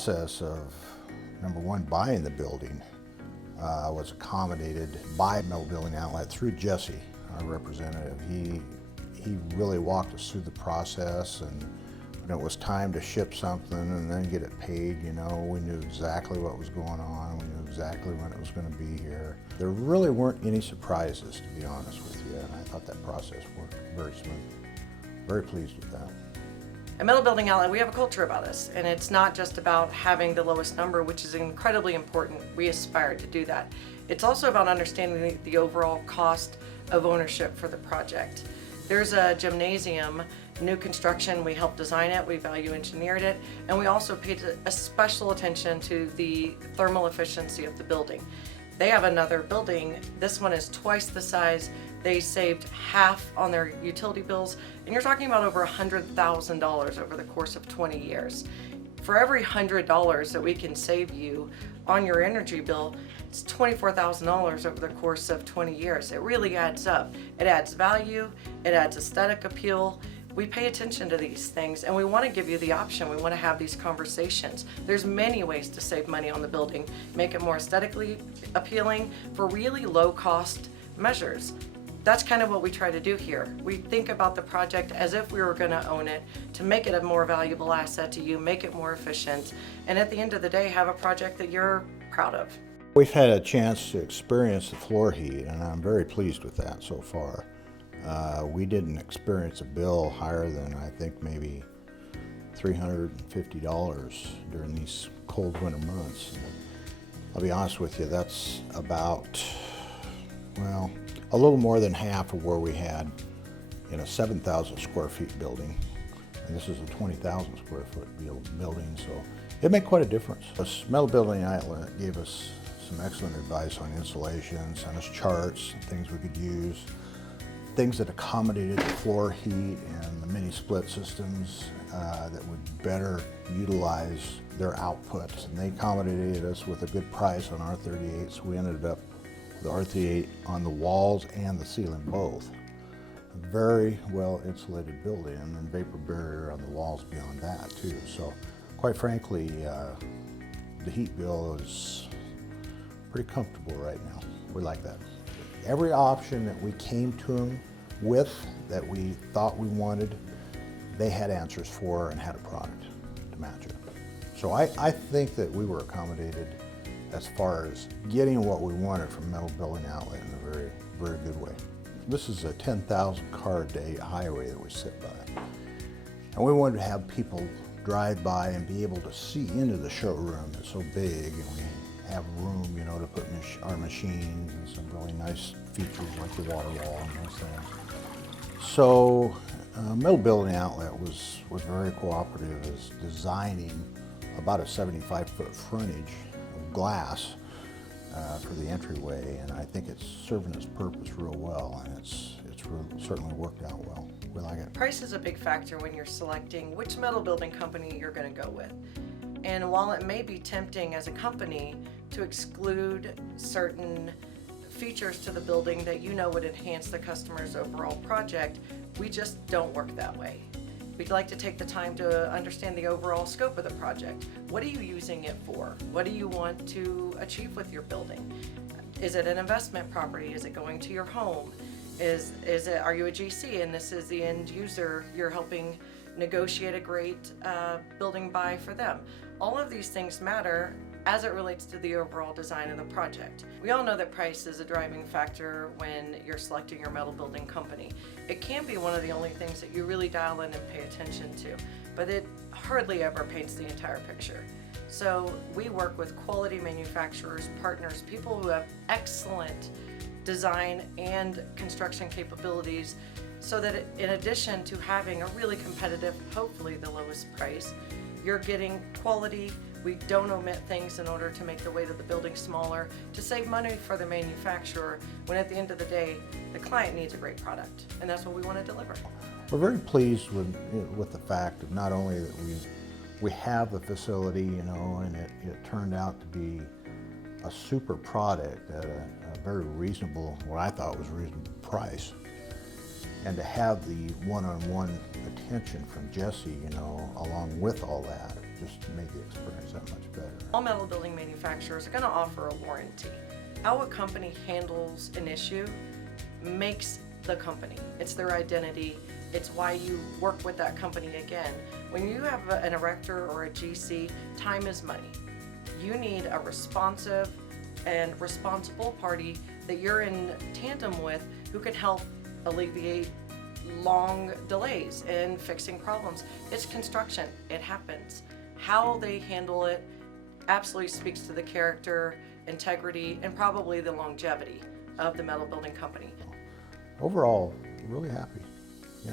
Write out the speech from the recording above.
process of, number one, buying the building was accommodated by Metal Building Outlet through Jesse, our representative. He really walked us through the process, and when it was time to ship something and then get it paid, you know, we knew exactly what was going on. We knew exactly when it was going to be here. There really weren't any surprises, to be honest with you, and I thought that process worked very smooth. Very pleased with that. At Metal Building Outlet, we have a culture about us, and it's not just about having the lowest number, which is incredibly important. We aspire to do that. It's also about understanding the overall cost of ownership for the project. There's a gymnasium, new construction, we helped design it, we value engineered it, and we also paid a special attention to the thermal efficiency of the building. They have another building, this one is twice the size. They saved half on their utility bills, and you're talking about over $100,000 over the course of 20 years. For every $100 that we can save you on your energy bill, it's $24,000 over the course of 20 years. It really adds up. It adds value, it adds aesthetic appeal. We pay attention to these things, and we want to give you the option. We want to have these conversations. There's many ways to save money on the building, make it more aesthetically appealing for really low cost measures. That's kind of what we try to do here. We think about the project as if we were going to own it, to make it a more valuable asset to you, make it more efficient, and at the end of the day, have a project that you're proud of. We've had a chance to experience the floor heat, and I'm very pleased with that so far. We didn't experience a bill higher than, I think, maybe $350 during these cold winter months. I'll be honest with you, that's about, well, a little more than half of where we had in a 7,000 square feet building. And this is a 20,000 square foot building, so it made quite a difference. This Metal Building Outlet gave us some excellent advice on insulation, sent us charts, things we could use, things that accommodated the floor heat and the mini split systems that would better utilize their outputs. And they accommodated us with a good price on R38, so we ended up the R38 on the walls and the ceiling both. A very well insulated building, and then vapor barrier on the walls beyond that too. So quite frankly, the heat bill is pretty comfortable right now. We like that. Every option that we came to them with that we thought we wanted, they had answers for and had a product to match it. So I think that we were accommodated as far as getting what we wanted from Metal Building Outlet in a very, very good way. This is a 10,000 car a day highway that we sit by. And we wanted to have people drive by and be able to see into the showroom. It's so big, and we have room, you know, to put our machines and some really nice features like the water wall and those things. So Metal Building Outlet was very cooperative as designing about a 75-foot frontage glass for the entryway, and I think it's serving its purpose real well, and it's certainly worked out well. We like it. Price is a big factor when you're selecting which metal building company you're going to go with. And while it may be tempting as a company to exclude certain features to the building that you know would enhance the customer's overall project, we just don't work that way. We'd like to take the time to understand the overall scope of the project. What are you using it for? What do you want to achieve with your building? Is it an investment property? Is it going to your home? Are you a GC and this is the end user? You're helping negotiate a great building buy for them. All of these things matter as it relates to the overall design of the project. We all know that price is a driving factor when you're selecting your metal building company. It can be one of the only things that you really dial in and pay attention to, but it hardly ever paints the entire picture. So we work with quality manufacturers, partners, people who have excellent design and construction capabilities, so that in addition to having a really competitive, hopefully the lowest price, you're getting quality. We don't omit things in order to make the weight of the building smaller, to save money for the manufacturer, when at the end of the day, the client needs a great product, and that's what we want to deliver. We're very pleased with the fact of not only that we have the facility, you know, and it turned out to be a super product at a very reasonable, what I thought was a reasonable price. And to have the one-on-one attention from Jesse, you know, along with all that, just made the experience that much better. All metal building manufacturers are going to offer a warranty. How a company handles an issue makes the company. It's their identity. It's why you work with that company again. When you have an erector or a GC, time is money. You need a responsive and responsible party that you're in tandem with who can help alleviate long delays in fixing problems. It's construction, it happens. How they handle it absolutely speaks to the character, integrity, and probably the longevity of the metal building company. Overall, really happy, yeah.